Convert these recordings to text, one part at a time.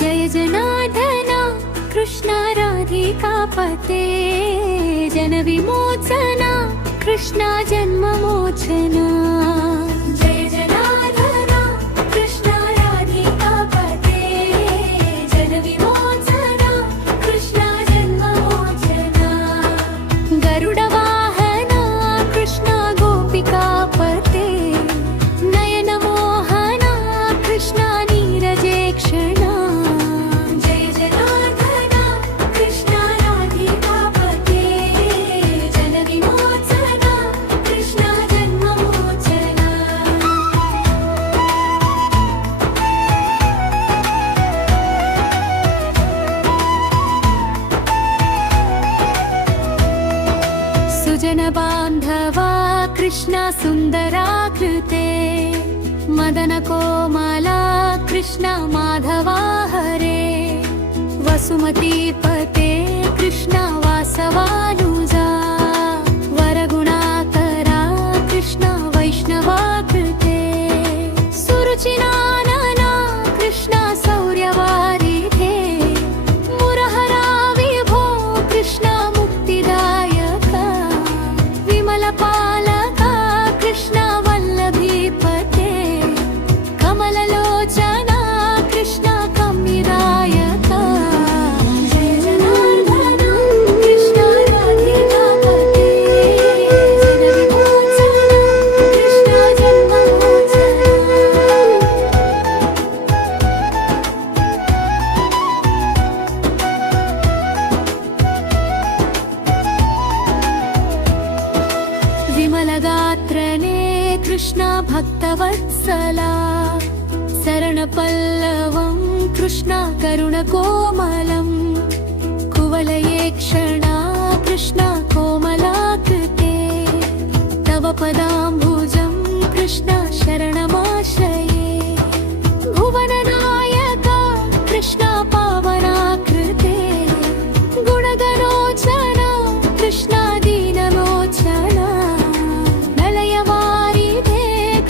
जय जनार्दना कृष्ण राधिकापते जन विमोचना कृष्ण जन्ममोचना जय जनार्दना कृष्ण राधिकापते जन विमोचना कृष्ण जन्ममोचना गरुडवाहना कृष्ण गोपिकापते नयनमोहना कृष्ण नीरजेक्षणा जय जनार्दना कृष्ण राधिकापते जन विमोचना कृष्ण जन्ममोचना सुजन बान्धवा कृष्ण सुन्दराकृते मदन कोमला कृष्ण माधवा हरे वसुमतीपते कृष्ण वासवानुजा वरगुणाकरा कृष्ण वैष्णवाकृते सुरुचिनानना कृष्ण सौर्यवारिधे मुरहरा विभो कृष्ण मुक्तिदायका विमलपालका कृष्ण वल्लभीपते कमललोचना कृष्ण कम्मिदायका जय जनार्दना कृष्ण राधिकापते जन विमोचना कृष्ण जन्ममोचना विमलगात्रने कृष्ण भक्तवत्सला शरणपल्लवं कृष्ण करुणकोमलं कुवलये क्षणा कृष्ण कोमलाकृते तव पदाम्बुजं कृष्ण शरणमाश्रये भुवननायका कृष्ण पावनाकृते गुणगणोचना कृष्ण दीनलोचना नलयवारिधे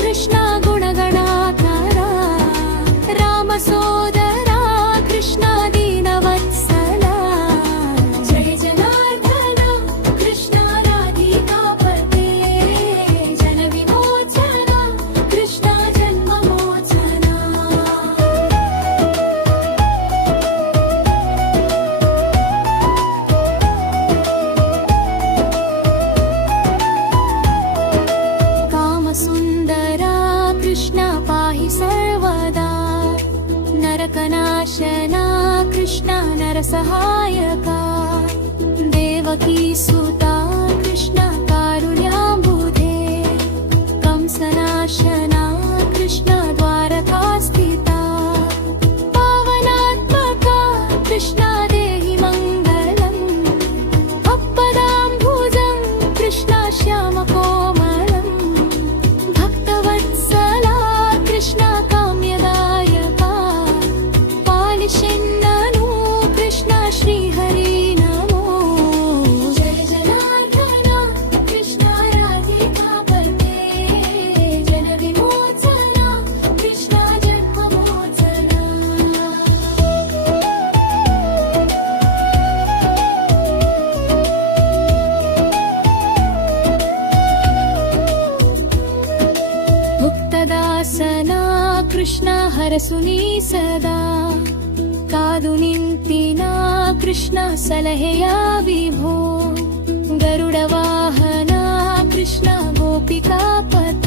कृष्ण गुणगणाकरा रामसोदरा कृष्ण दीनवत्सला जय जनार्दना कृष्ण राधिकापते जन विमोचना कृष्ण जन्ममोचना कामसुन्दरा कृष्ण पाहि सर्वदा नरकनाशना कृष्ण नरसहायका देवकीसुता कृष्ण कारुण्याम्बुधे कंसनाशना कृष्ण द्वारकास्थिता पावनात्मका कृष्ण देहि मङ्गलम् अप्पदाम्बुजं कृष्ण श्यामकोमलम् भक्तवत्सला कृष्ण काम्यदायका पालिषिन्ननु कृष्ण श्रीहरि नमो जय जनार्दना कृष्ण राधिकापते जन विमोचना कृष्ण जन्ममोचना मुक्तदासना कृष्ण हरसुनी सदा कादु निंतिना कृष्ण सलहेया विभो गरुडवाहना कृष्ण गोपिकापते